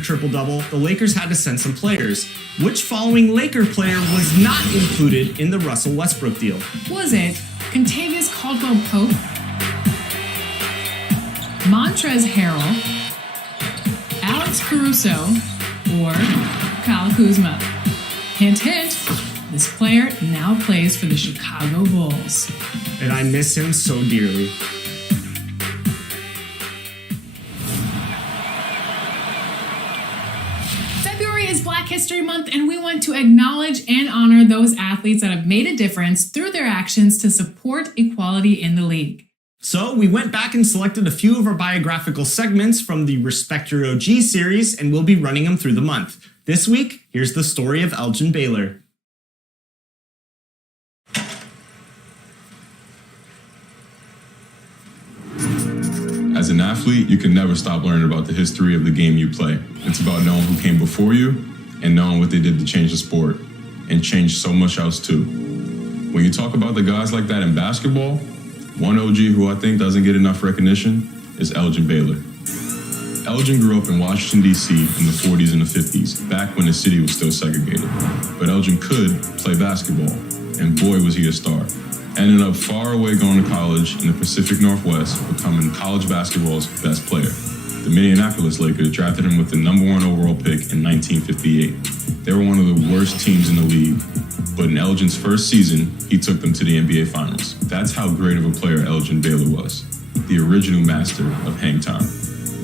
triple-double, the Lakers had to send some players. Which following Laker player was not included in the Russell Westbrook deal? Was it Kentavious Caldwell-Pope, Montrezl Harrell, Alex Caruso, or Kyle Kuzma? Hint, hint, this player now plays for the Chicago Bulls. And I miss him so dearly. February is Black History Month, and we want to acknowledge and honor those athletes that have made a difference through their actions to support equality in the league. So we went back and selected a few of our biographical segments from the Respect Your OG series, and we'll be running them through the month. This week, here's the story of Elgin Baylor. As an athlete, you can never stop learning about the history of the game you play. It's about knowing who came before you and knowing what they did to change the sport and change so much else too. When you talk about the guys like that in basketball, one OG who I think doesn't get enough recognition is Elgin Baylor. Elgin grew up in Washington, D.C. in the 40s and the 50s, back when the city was still segregated. But Elgin could play basketball, and boy was he a star. Ended up far away going to college in the Pacific Northwest, becoming college basketball's best player. The Minneapolis Lakers drafted him with the #1 overall pick in 1958. They were one of the worst teams in the league, but in Elgin's first season, he took them to the NBA Finals. That's how great of a player Elgin Baylor was. The original master of hang time.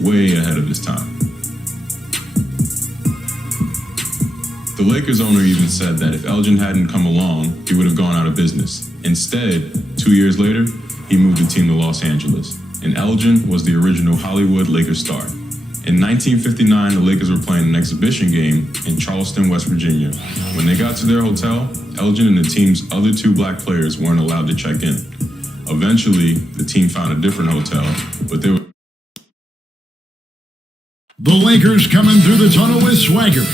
Way ahead of his time. The Lakers owner even said that if Elgin hadn't come along, he would have gone out of business. Instead, 2 years later, he moved the team to Los Angeles, and Elgin was the original Hollywood Lakers star. In 1959, the Lakers were playing an exhibition game in Charleston, West Virginia. When they got to their hotel, Elgin and the team's other 2 black players weren't allowed to check in. Eventually, the team found a different hotel, but they were... The Lakers coming through the tunnel with swagger.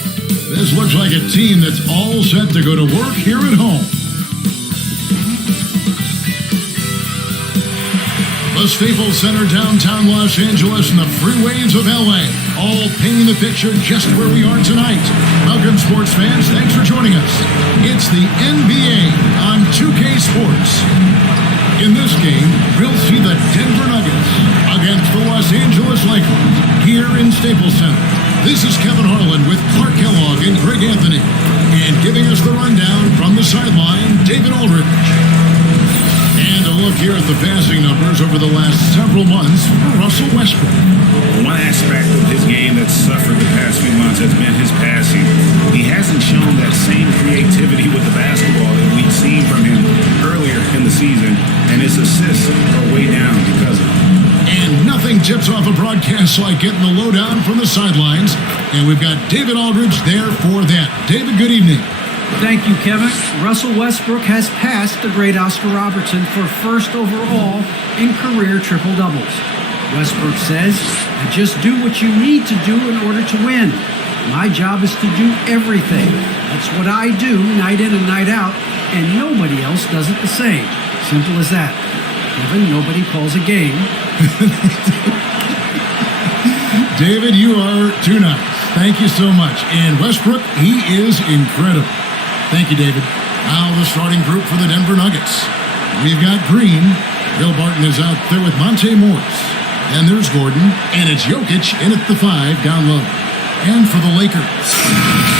This looks like a team that's all set to go to work here at home. The Staples Center, downtown Los Angeles, and the freeways of LA, all painting the picture just where we are tonight. Welcome, sports fans. Thanks for joining us. It's the NBA on 2K Sports. In this game, we'll see the Denver Nuggets against the Los Angeles Lakers here in Staples Center. This is Kevin Harlan with Clark Kellogg and Greg Anthony. And giving us the rundown from the sideline, David Aldridge. And a look here at the passing numbers over the last several months for Russell Westbrook. One aspect of his game that's suffered the past few months has been his passing. He hasn't shown that same creativity with the basketball that we'd seen from him earlier in the season, and his assists are way down because of it. And nothing tips off a broadcast like getting the lowdown from the sidelines. And we've got David Aldridge there for that. David, good evening. Thank you, Kevin. Russell Westbrook has passed the great Oscar Robertson for first overall in career triple-doubles. Westbrook says, "I just do what you need to do in order to win. My job is to do everything. That's what I do night in and night out, and nobody else does it the same. Simple as that." Kevin, nobody calls a game. David, you are too nice. Thank you so much. And Westbrook, he is incredible. Thank you, David. Now the starting group for the Denver Nuggets. We've got Green. Bill Barton is out there with Monte Morris. Then there's Gordon. And it's Jokic in at the 5 down low. And for the Lakers,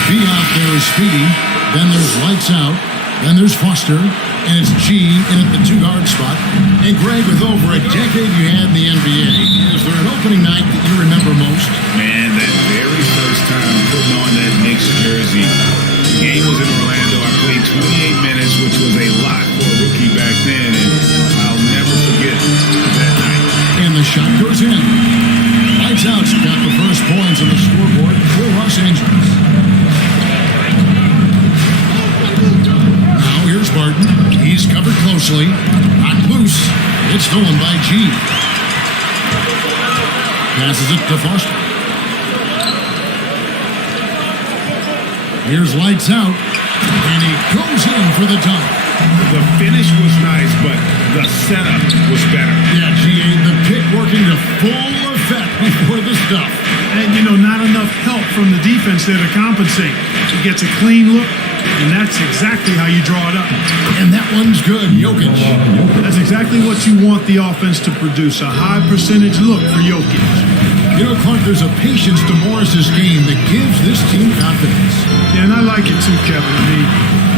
B out there is Speedy. Then there's Lights Out. Then there's Foster. And it's G in at the 2-guard spot. And Greg, with over a decade you had in the NBA, is there an opening night that you remember most? Man, that very first time putting on that Knicks jersey. The game was in Orlando. I played 28 minutes, which was a lot for a rookie back then, and I'll never forget that night. And the shot goes in. Lights Out's got the first points on the scoreboard for Los Angeles. Now here's Barton. He's covered closely. Knocked loose. It's stolen by G. Passes it to Foster. Here's Lights Out. And he goes in for the dunk. The finish was nice, but the setup was better. Yeah, G.A., the pick working to full effect before the stuff. And, not enough help defense there to compensate. He gets a clean look, and that's exactly how you draw it up. And that one's good. Jokic. That's exactly what you want the offense to produce, a high percentage look for Jokic. You know, Clark, there's a patience to Morris's game that gives this team confidence. Yeah, and I like it too, Kevin. I mean,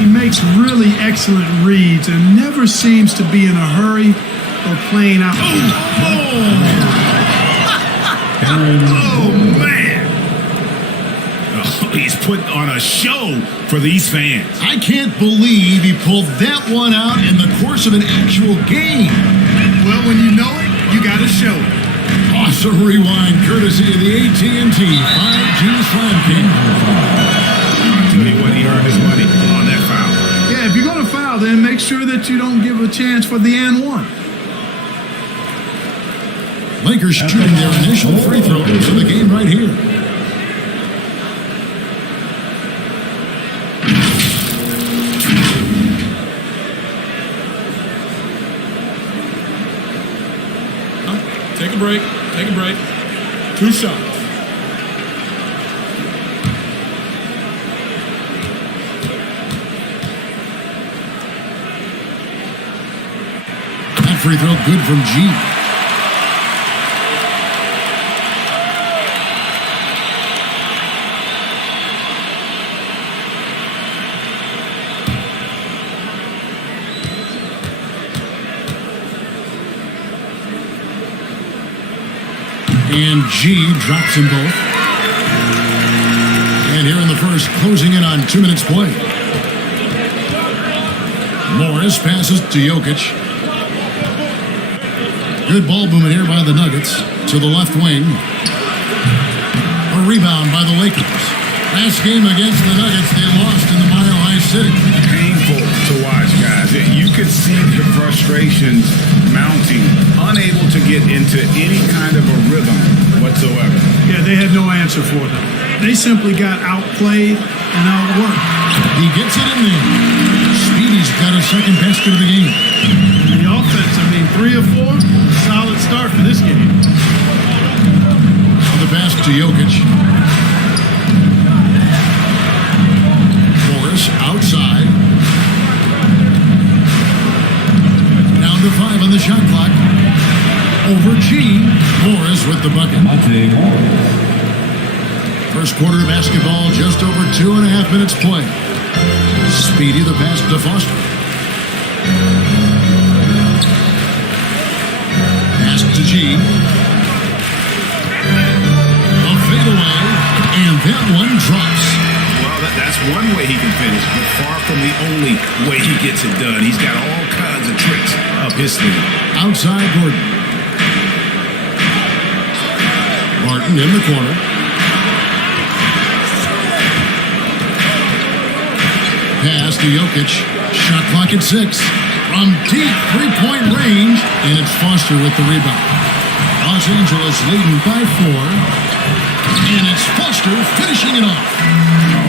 he makes really excellent reads and never seems to be in a hurry or playing out. Oh, man. Oh, he's put on a show for these fans. I can't believe he pulled that one out in the course of an actual game. Well, when you know it, you got to show it. Awesome rewind courtesy of the AT&T 5G Slam King. To me, what he earned his money on that foul. Yeah, if you're going to foul, then make sure that you don't give a chance for the and one. Lakers shooting their initial free throws in the game right here. Take a break. Take a break. 2 shots. That free throw good from G. And G drops them both. And here in the first, closing in on 2 minutes play. Morris passes to Jokic. Good ball movement here by the Nuggets to the left wing. A rebound by the Lakers. Last game against the Nuggets, they lost in the Mile High City. Painful to watch, guys. You could see the frustrations mounting, unable to get into any kind of a rhythm whatsoever. Yeah, they had no answer for them. They simply got outplayed and outworked. He gets it in there. Speedy's got a second basket of the game. And the offense, 3 or 4, solid start for this game. The pass to Jokic. Morris outside. Down to 5 on the shot clock. Over G. Morris with the bucket. First quarter of basketball, just over 2.5 minutes play. Speedy the pass to Foster. Pass to G. A fadeaway, and that one drops. Well, that's one way he can finish, but far from the only way he gets it done. He's got all kinds of tricks up his sleeve. Outside Gordon. Martin in the corner. Pass to Jokic. Shot clock at 6. From deep three-point range, and it's Foster with the rebound. Los Angeles leading by 4. And it's Foster finishing it off.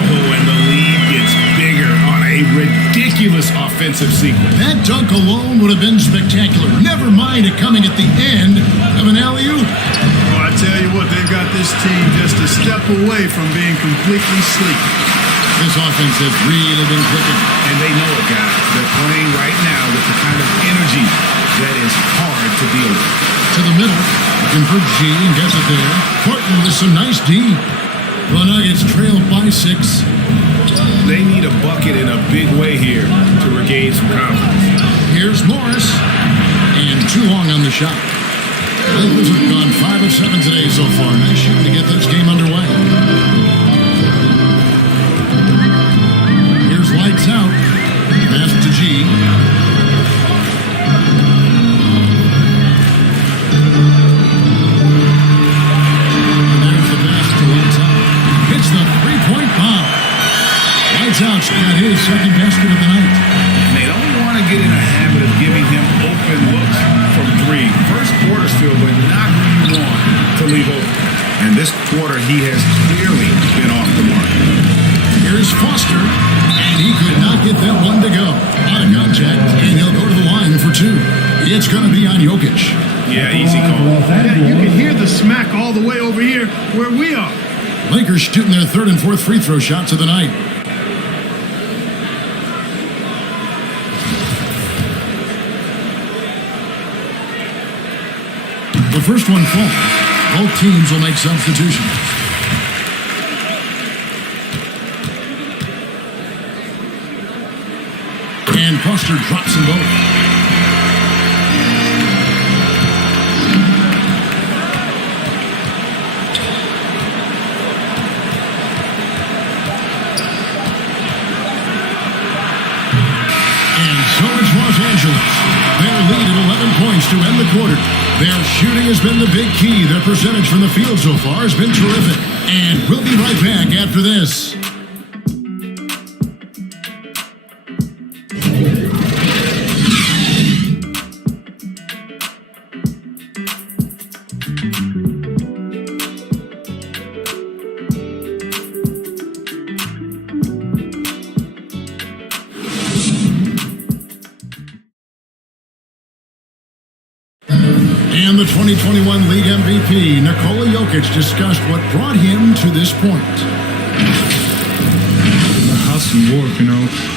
Oh, and the lead gets bigger on a ridiculous offensive sequence. That dunk alone would have been spectacular. Never mind it coming at the end of an alley-oop. Well, I tell you what, they've got this team just a step away from being completely sleek. This offense has really been clicking. And they know it, guys. They're playing right now with the kind of energy that is hard to deal with. To the middle, looking for G and gets it there. Horton with some nice D. The Nuggets trail by 6. They need a bucket in a big way here to regain some confidence. Here's Morris. And too long on the shot. Lakers have gone 5 of 7 today so far. Nice shooting to get this game underway. Here's lights out. Pass to G. And there's the pass to lights out. Hits the three-point bomb. Lights out's got his second basket of the night. And they don't want to get in a habit of giving him open looks from 3. First quarter still, but not who you want to leave open. And this quarter, he has clearly been off the mark. Here's Foster, and he could not get that one to go. Out of contact, and he'll go to the line for 2. It's going to be on Jokic. Yeah, easy call. Yeah, you can hear the smack all the way over here where we are. Lakers shooting their third and fourth free throw shots of the night. The first one falls. Both teams will make substitutions. And Foster drops them both. So it's Los Angeles. Their lead at 11 points to end the quarter. Their shooting has been the big key. Their percentage from the field so far has been terrific. And we'll be right back after this. And the 2021 League MVP, Nikola Jokic, discussed what brought him to this point. Hustle work,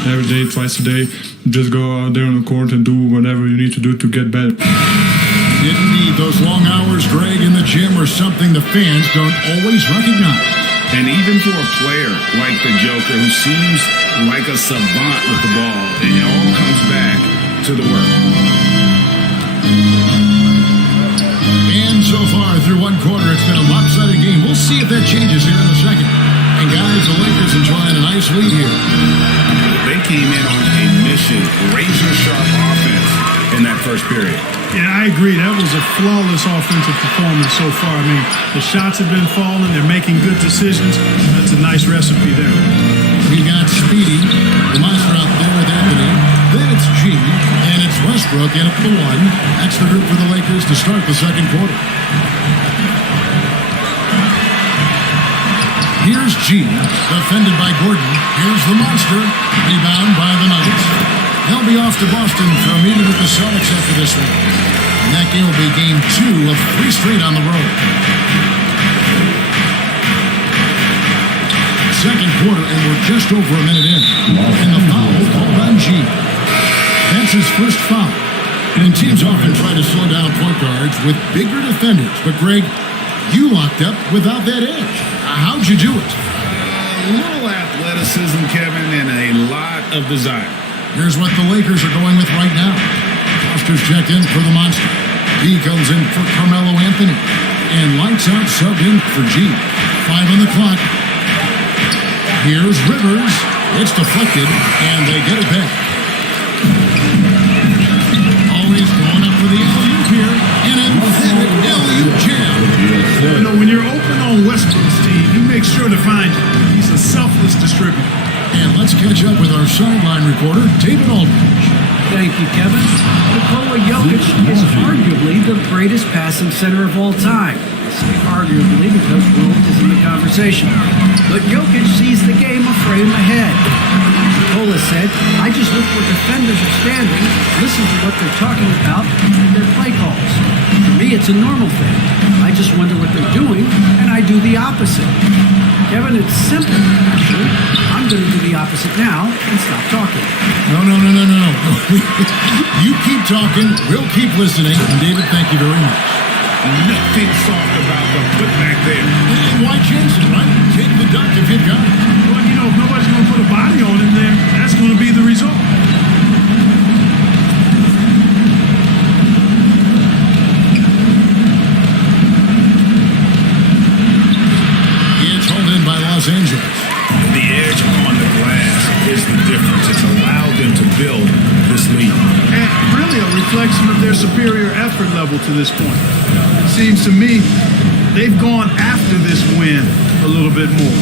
every day, twice a day. Just go out there on the court and do whatever you need to do to get better. Didn't need those long hours, Greg, in the gym are something the fans don't always recognize. And even for a player like the Joker, who seems like a savant with the ball, it all comes back to the work. And so far, through one quarter, it's been a lopsided game. We'll see if that changes here in a second. And guys, the Lakers enjoying a nice lead here. They came in on a mission, razor-sharp offense in that first period. Yeah, I agree. That was a flawless offensive performance so far. I mean, the shots have been falling. They're making good decisions. That's a nice recipe there. We got Speedy, the monster out there with Anthony. Then it's G, and it's Westbrook in at the one. That's the group for the Lakers to start the second quarter. Here's G, defended by Gordon. Here's the monster, rebound by the Nuggets. They'll be off to Boston for a meeting with the Celtics after this one. And that game will be game 2 of 3 straight on the road. Second quarter, and we're just over a minute in. And the foul called on G. That's his first foul. And teams often try to slow down point guards with bigger defenders. But Greg, you locked up without that edge. How'd you do it? A little athleticism, Kevin, and a lot of desire. Here's what the Lakers are going with right now. Foster's checked in for the monster. B comes in for Carmelo Anthony. And lights out subbed in for G. 5 on the clock. Here's Rivers. It's deflected, and they get it back. Always going up for the alley-oop here. And emphatic alley-oop jam. When you're open on Westbrook's team, he makes sure to find you. He's a selfless distributor. And let's catch up with our sideline reporter, David Aldridge. Thank you, Kevin. Nikola Jokic is arguably the greatest passing center of all time. I say arguably because Wilt is in the conversation. But Jokic sees the game a frame ahead. Nikola said, I just look where defenders are standing, listen to what they're talking about, and their play calls. For me, it's a normal thing. I just wonder what they're doing, and I do the opposite. Kevin, it's simple, actually. I'm going to do the opposite now and stop talking. No. You keep talking, we'll keep listening. And David, thank you very much. Nothing soft about the putback there. And why chance it, right? Take the duck if you've got it. Well, if nobody's going to put a body on him there, that's going to be the result. It's hauled in by Los Angeles. The edge on the glass is the difference. It's allowed them to build this lead. And really a reflection of their superior effort level to this point. It seems to me they've gone after this win a little bit more.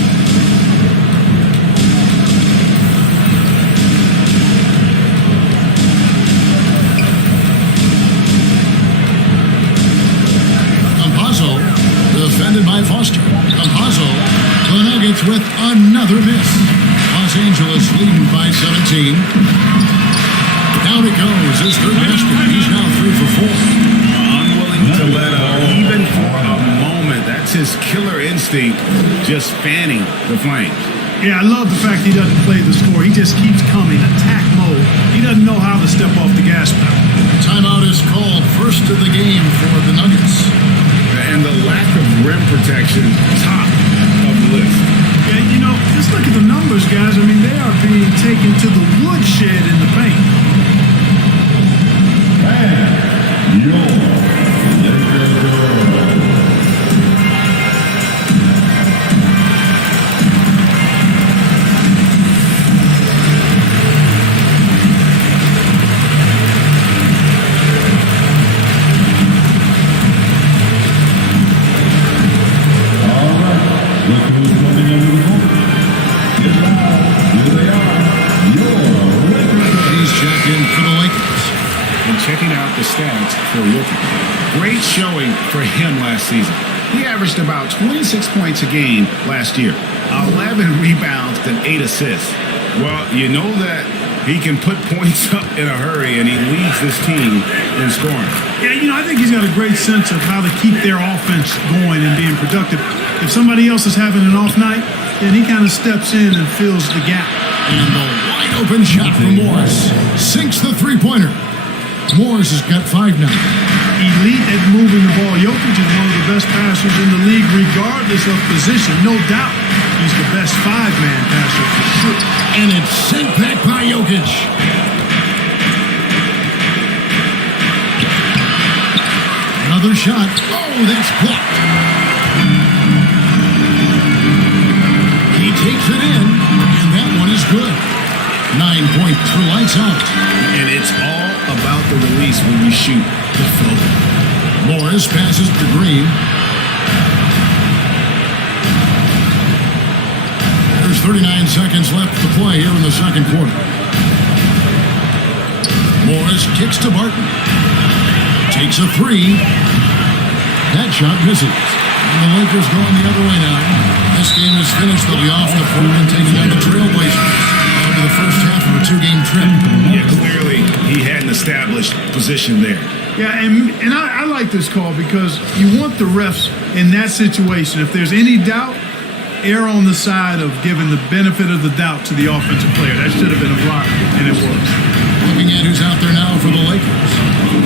Campazzo, defended by Foster. Campazzo, the Nuggets with another miss. Los Angeles leading by 17. Down it goes. His third basket. He's now 3 for 4. Unwilling to let up, even for a moment. That's his killer instinct just fanning the flames. Yeah, I love the fact he doesn't play the score. He just keeps coming, attack mode. He doesn't know how to step off the gas pedal. Timeout is called, first of the game for the Nuggets. And the lack of rim protection, top of the list. Yeah, you know, just look at the numbers, guys. I mean, they are being taken to the woodshed in the paint. He's checked in for the Lakers. And checking out the stats for Rookie. Great showing for him last season. He averaged about 26 points a game last year, 11 rebounds and 8 assists. Well, you know that he can put points up in a hurry, and he leads this team in scoring. Yeah, you know, I think he's got a great sense of how to keep their offense going and being productive. If somebody else is having an off night, then he kind of steps in and fills the gap. And the wide open shot from Morris sinks the three-pointer. Morris has got 5 now. Elite at moving the ball. Jokic is one of the best passers in the league, regardless of position. No doubt he's the best 5-man passer for sure. And it's sent back by Jokic. Another shot. Oh, that's blocked. He takes it in, and that one is good. 9 points for lights out. And it's all about the release when you shoot the floater. Morris passes to Green. There's 39 seconds left to play here in the second quarter. Morris kicks to Barton. Takes a 3. That shot misses. And the Lakers going the other way now. This game is finished. They'll be off the floor and taking on the Trailblazers. That'll be the first half of a 2-game trip. Yeah, clearly he had an established position there. Yeah, and I like this call because you want the refs in that situation. If there's any doubt, err on the side of giving the benefit of the doubt to the offensive player. That should have been a block, and it was. Looking at who's out there now for the Lakers.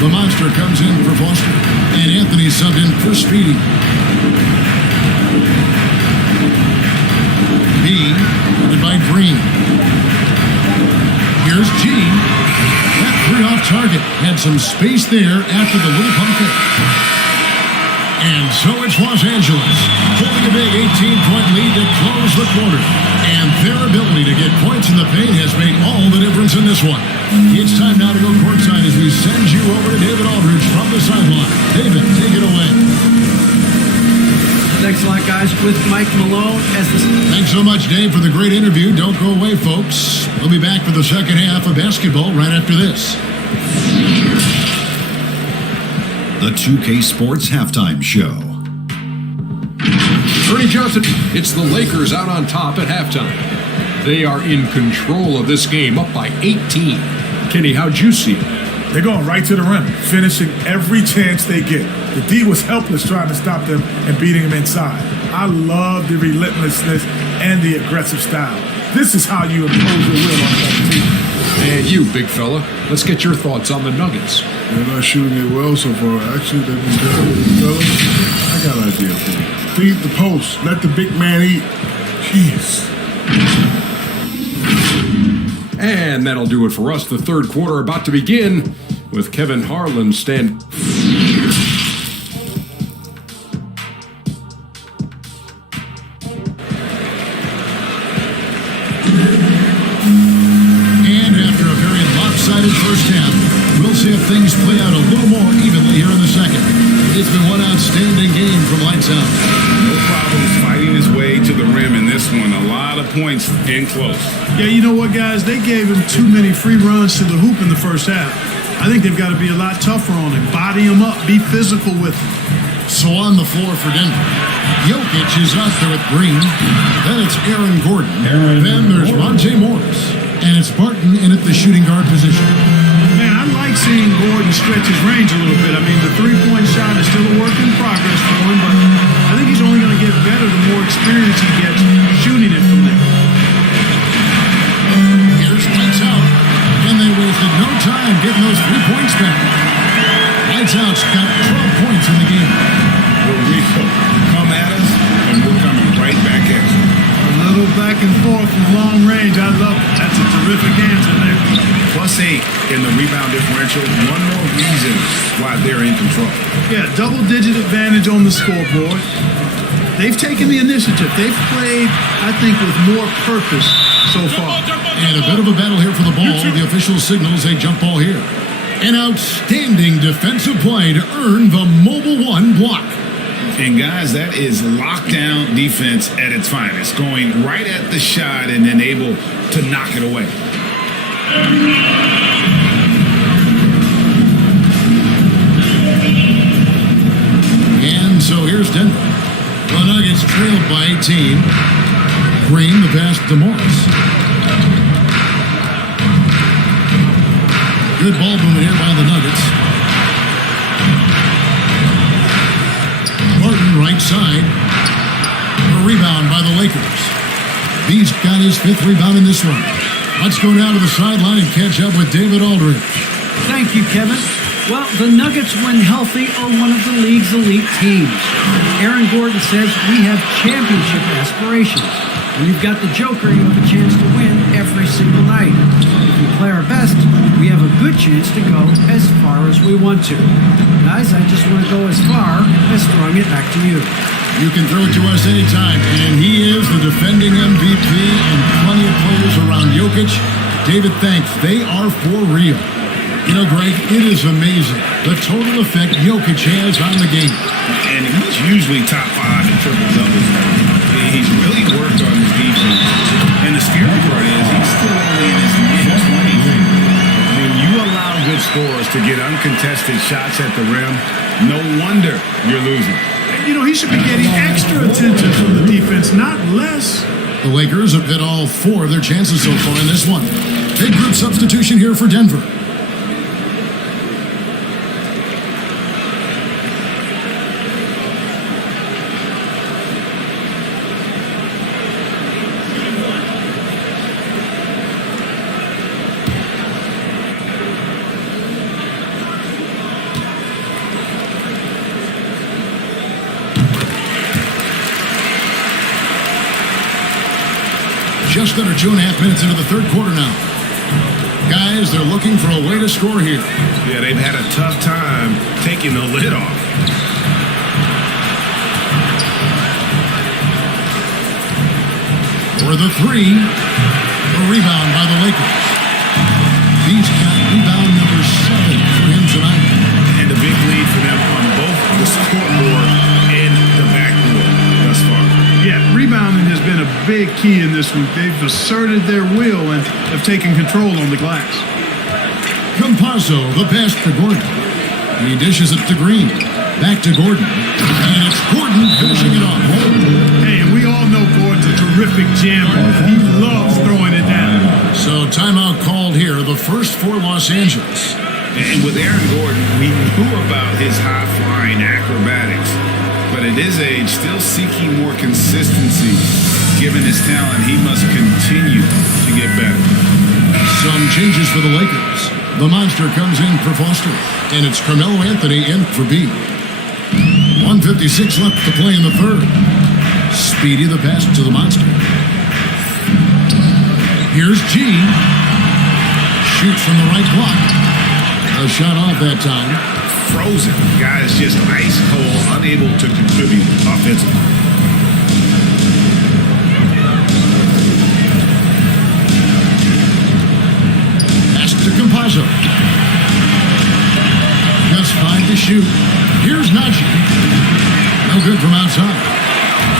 The Monster comes in for Foster. And Anthony subbed in for Speedy. B, covered by Green. Here's G. That 3 off target. Had some space there after the little pump fake. And so it's Los Angeles, holding a big 18-point lead to close the quarter. And their ability to get points in the paint has made all the difference in this one. It's time now to go courtside as we send you over to David Aldridge from the sideline. David, take it away. Thanks a lot, guys. With Mike Malone as the... Thanks so much, Dave, for the great interview. Don't go away, folks. We'll be back for the second half of basketball right after this. The 2K Sports Halftime Show. Ernie Johnson, it's the Lakers out on top at halftime. They are in control of this game, up by 18. Kenny, how'd you see it? They're going right to the rim, finishing every chance they get. The D was helpless trying to stop them and beating them inside. I love the relentlessness and the aggressive style. This is how you impose your will on another team. And you, big fella, let's get your thoughts on the Nuggets. They're not shooting it well so far. Actually, they've been good, fellas. I got an idea for you. Feed the post. Let the big man eat. Jeez. And that'll do it for us. The third quarter about to begin with Kevin Harlan stand. And after a very lopsided first half, we'll see if things play out a little more evenly here in the second. It's been one outstanding game from lights out. No problems fighting his way to the rim in this one. A lot of points in close. Yeah, you know what, guys? They gave him too many free runs to the hoop in the first half. I think they've got to be a lot tougher on him. Body him up. Be physical with him. So on the floor for Denver, Jokic is out there with Green. Then it's Aaron Gordon. Then there's Monte Morris. And it's Barton in at the shooting guard position. Man, I like seeing Gordon stretch his range a little bit. I mean, the three-point shot is still a work in progress for him, but I think think he's only going to get better the more experience he gets shooting it from there. Here's lights out, and they wasted no time getting those 3 points back. Lights out's got 12 points in the game. Here we go. Come at us, and we're coming right back at you. A little back and forth from long range. I love it. That's a terrific answer there. +8 in the rebound differential. One more reason why they're in control. Yeah, double-digit advantage on the scoreboard. They've taken the initiative. They've played, I think, with more purpose so far. And a bit of a battle here for the ball. The official signals a jump ball here. An outstanding defensive play to earn the Mobile One block. And guys, that is lockdown defense at its finest. Going right at the shot and then able to knock it away. And so here's Denver. The Nuggets trailed by 18. Green, the pass to Morris. Good ball movement here by the Nuggets. Barton, right side. A rebound by the Lakers. He's got his 5th rebound in this one. Let's go down to the sideline and catch up with David Aldridge. Thank you, Kevin. Well, the Nuggets, when healthy, are one of the league's elite teams. Aaron Gordon says we have championship aspirations. When you've got the Joker, you have a chance to win every single night. If we play our best, we have a good chance to go as far as we want to. Guys, I just want to go as far as throwing it back to you. You can throw it to us anytime, and he is the defending MVP and plenty of players around Jokic. David, thanks. They are for real. You know, Greg, it is amazing the total effect Jokic has on the game. And he's usually top 5 in triple-doubles. He's really worked on his defense. And the scary part is he's still only in his mid-20s. When you allow good scorers to get uncontested shots at the rim, no wonder you're losing. You know, he should be getting extra attention from the defense, not less. The Lakers have hit all 4 of their chances so far in this one. Big group substitution here for Denver. Just under 2.5 minutes into the third quarter now. Guys, they're looking for a way to score here. Yeah, they've had a tough time taking the lid off. For the 3, a rebound by the Lakers. He's got rebound number 7 for him tonight. And a big lead for them on both the scoreboard and the backboard thus far. Yeah, rebounding has been a big key in this one. They've asserted their will and have taken control on the glass. Campazzo, the pass to Gordon. He dishes it to Green. Back to Gordon. And it's Gordon finishing it off. Hey, and we all know Gordon's a terrific jammer. He loves throwing it down. So timeout called here, the first for Los Angeles. And with Aaron Gordon, we knew about his high-flying acrobatics. But at his age, still seeking more consistency. Given his talent, he must continue to get better. Some changes for the Lakers. The monster comes in for Foster, and it's Carmelo Anthony in for B. 1:56 left to play in the third. Speedy the pass to the monster. Here's G. Shoots from the right block. A shot off that time. Frozen. Guy is just ice cold, unable to contribute offensively. Pass to Campazzo. Just 5 to shoot. Here's Najee. No good from outside.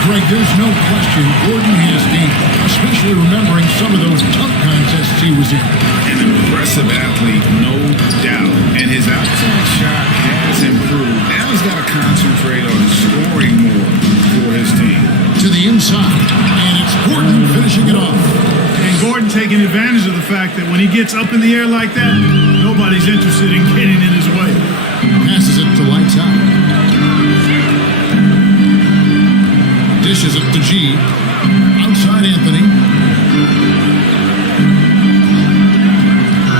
Greg, there's no question Gordon has game, especially remembering some of those dunk contests he was in. An impressive athlete, no doubt. And his outside shot has improved. Now he's got to concentrate on scoring more for his team. To the inside, and it's Gordon finishing it off. And Gordon taking advantage of the fact that when he gets up in the air like that, nobody's interested in getting in his way. Passes it to Lights Out. Dishes it to G. Outside Anthony.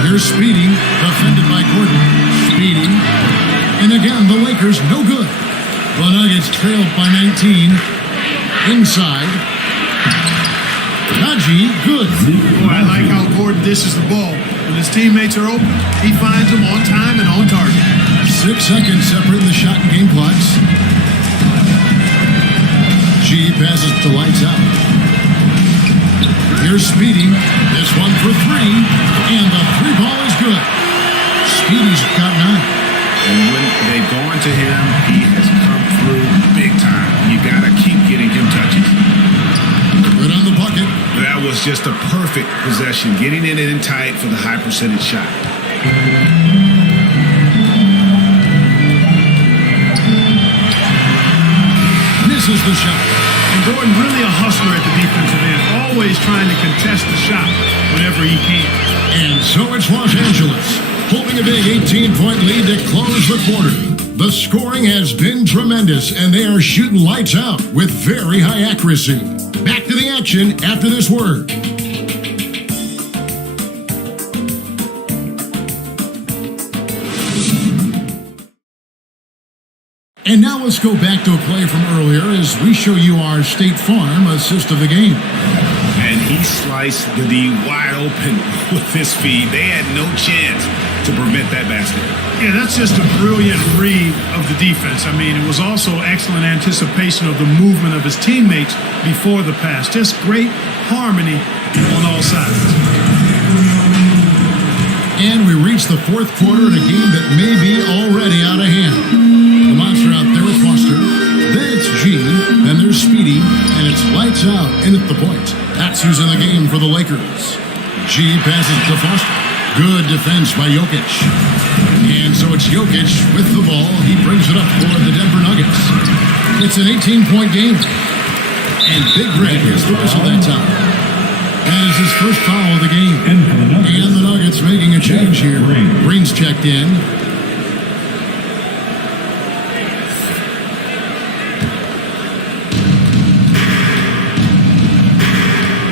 Here's Speedy, defended by Gordon. Speedy. And again, the Lakers no good. The Nuggets trailed by 19. Inside. Najee, good. Boy, I like how Gordon dishes the ball. When his teammates are open, he finds them on time and on target. 6 seconds separating the shot and game clocks. G passes to Lights Out. Here's Speedy. This one for three. And the three ball is good. Speedy's got 9. And when they've gone to him, he has come through big time. You got to keep getting him touches. Good on the bucket. That was just a perfect possession, getting it in tight for the high percentage shot. Misses the shot. And Gordon really a hustler at the defensive end, always trying to contest the shot whenever he can. And so it's Los Angeles, holding a big 18-point lead to close the quarter. The scoring has been tremendous, and they are shooting lights out with very high accuracy. Back to the action after this word. And now let's go back to a play from earlier as we show you our State Farm assist of the game. And he sliced the D wide open with his feed. They had no chance to prevent that basket. Yeah, that's just a brilliant read of the defense. I mean, it was also excellent anticipation of the movement of his teammates before the pass. Just great harmony on all sides. And we reach the fourth quarter in a game that may be already out of hand. The monster out there with Foster. Then it's G. Then there's Speedy. And it's Lights Out in at the point. That's who's in the game for the Lakers. G passes to Foster. Good defense by Jokic. And so it's Jokic with the ball. He brings it up for the Denver Nuggets. It's an 18-point game. And Big Red gets the whistle that time. That is his first foul of the game. And the Nuggets making a change here. Green's checked in.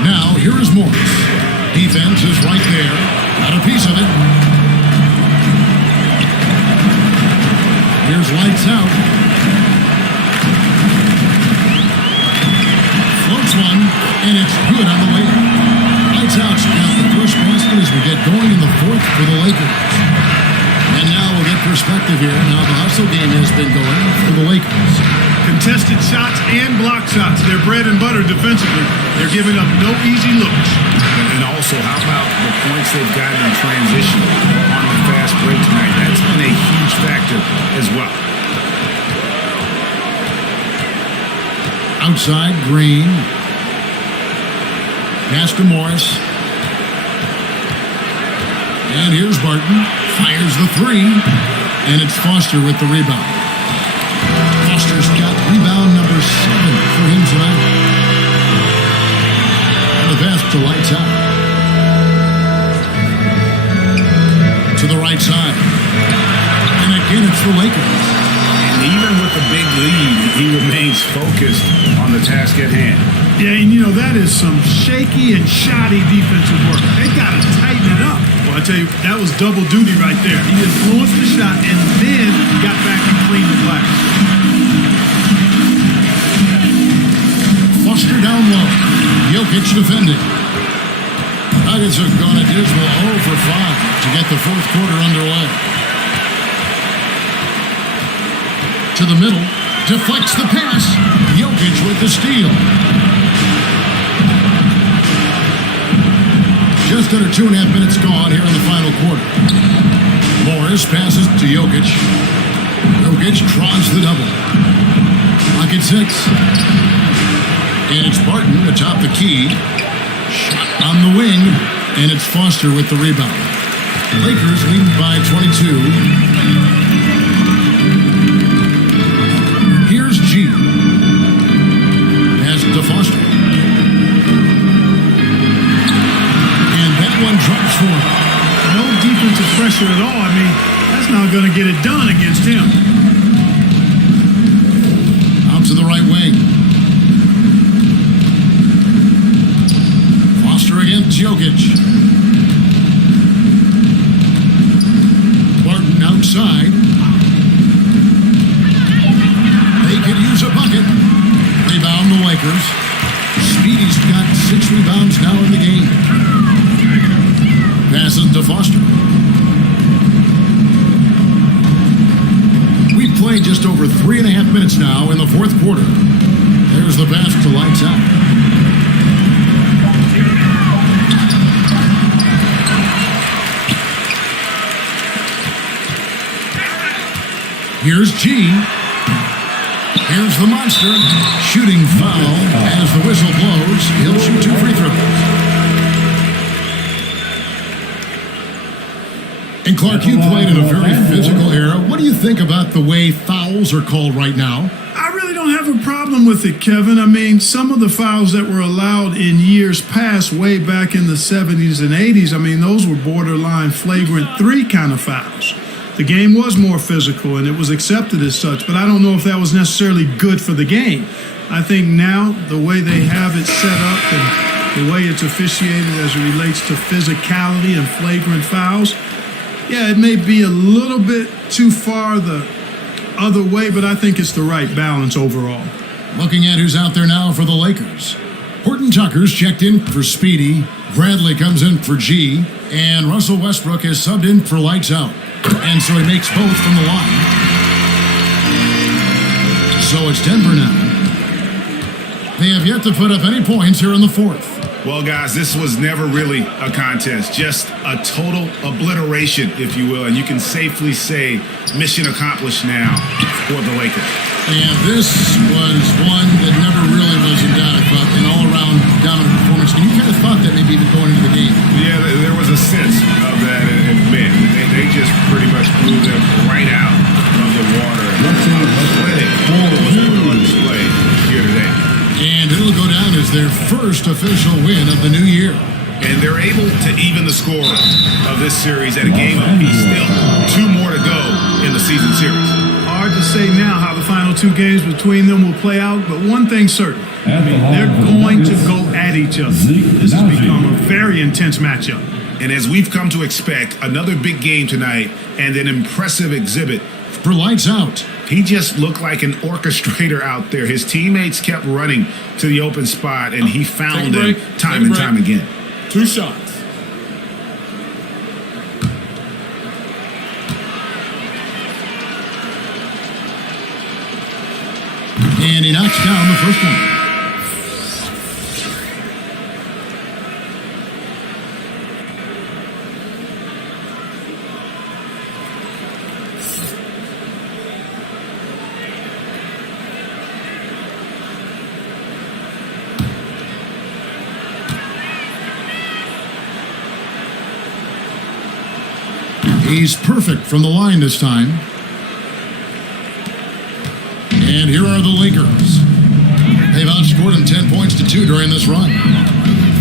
Now, here is Morris. Defense is right there. Got a piece of it. Here's Lights Out. Floats one, and it's good on the way. Lights Out's got the first basket as we get going in the fourth for the Lakers. And now we'll get perspective here. Now the hustle game has been going for the Lakers. Contested shots and block shots. They're bread and butter defensively. They're giving up no easy looks. And also, how about the points they've gotten in transition on the fast break tonight? That's been a huge factor as well. Outside, Green. Pass to Morris. And here's Barton. Fires the three. And it's Foster with the rebound. Foster's got rebound number 7 for him tonight. And the pass to Lights Out. To the right side. And again, it's the Lakers. And even with the big lead, he remains focused on the task at hand. Yeah, and you know, that is some shaky and shoddy defensive work. They got to tighten it up. Well, I tell you, that was double duty right there. He influenced the shot and then got back and cleaned the glass. Foster down low. Jokic defending. Nuggets have gone a dismal 0 for 5 to get the fourth quarter underway. To the middle. Deflects the pass. Jokic with the steal. Just under 2.5 minutes gone here in the final quarter. Morris passes to Jokic. Jokic draws the double. Clock at 6. And it's Barton atop the key. Shot on the wing. And it's Foster with the rebound. Lakers leading by 22. Here's G. Pass to Foster. And that one drops for him. No defensive pressure at all. I mean, that's not going to get it done against him. Out to the right wing. And Jokic. Martin outside. They could use a bucket. Rebound the Lakers. Speedy's got 6 rebounds now in the game. Passes to Foster. We've played just over 3.5 minutes now in the fourth quarter. There's the pass to Lights Out. Here's G. Here's the monster. Shooting foul as the whistle blows. He'll shoot 2 free throws. And Clark, you played in a very physical era. What do you think about the way fouls are called right now? I really don't have a problem with it, Kevin. I mean, some of the fouls that were allowed in years past, way back in the 70s and 80s, I mean, those were borderline flagrant 3 kind of fouls. The game was more physical, and it was accepted as such, but I don't know if that was necessarily good for the game. I think now, the way they have it set up and the way it's officiated as it relates to physicality and flagrant fouls, yeah, it may be a little bit too far the other way, but I think it's the right balance overall. Looking at who's out there now for the Lakers. Horton Tucker's checked in for Speedy. Bradley comes in for G. And Russell Westbrook is subbed in for Lights Out. And so he makes both from the line. So it's Denver now. They have yet to put up any points here in the fourth. Well, guys, this was never really a contest, just a total obliteration, if you will. And you can safely say mission accomplished now for the Lakers. And this was one that never really was in doubt, I thought, an all-around dominant performance. And you kind of thought that maybe even going into the game. Yeah, there was a sense of that, and man, they just pretty much blew them right out of the water. Clinic was put on display here today. And it'll go down as their first official win of the new year. And they're able to even the score of this series at a game apiece still. 2 more to go in the season series. Hard to say now how the final 2 games between them will play out, but one thing's certain. I mean, they're going to go at each other. This has become a very intense matchup. And as we've come to expect, another big game tonight and an impressive exhibit. For Lights Out. He just looked like an orchestrator out there. His teammates kept running to the open spot, and he found them time and time again. 2 shots. And he knocks down the first one. He's perfect from the line this time. And here are the Lakers. They've outscored him 10 points to 2 during this run.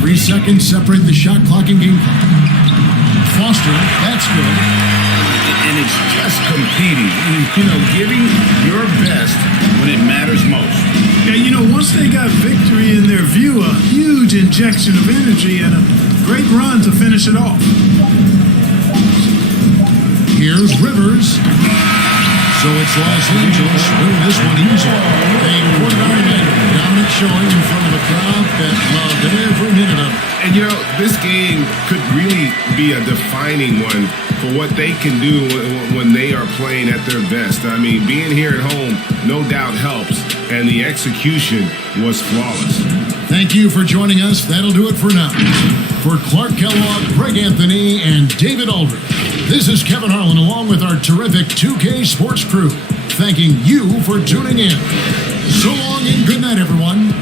3 seconds separate the shot clock and game clock. Foster, that's good. And it's just competing, giving your best when it matters most. Yeah, once they got victory in their view, a huge injection of energy and a great run to finish it off. Here's Rivers. So it's Los Angeles winning this one easily. A quarter-hour dominant showing in front of a crowd that loved every minute of it. And this game could really be a defining one for what they can do when they are playing at their best. I mean, being here at home no doubt helps, and the execution was flawless. Thank you for joining us. That'll do it for now. For Clark Kellogg, Greg Anthony, and David Aldridge, this is Kevin Harlan along with our terrific 2K Sports crew, thanking you for tuning in. So long and good night, everyone.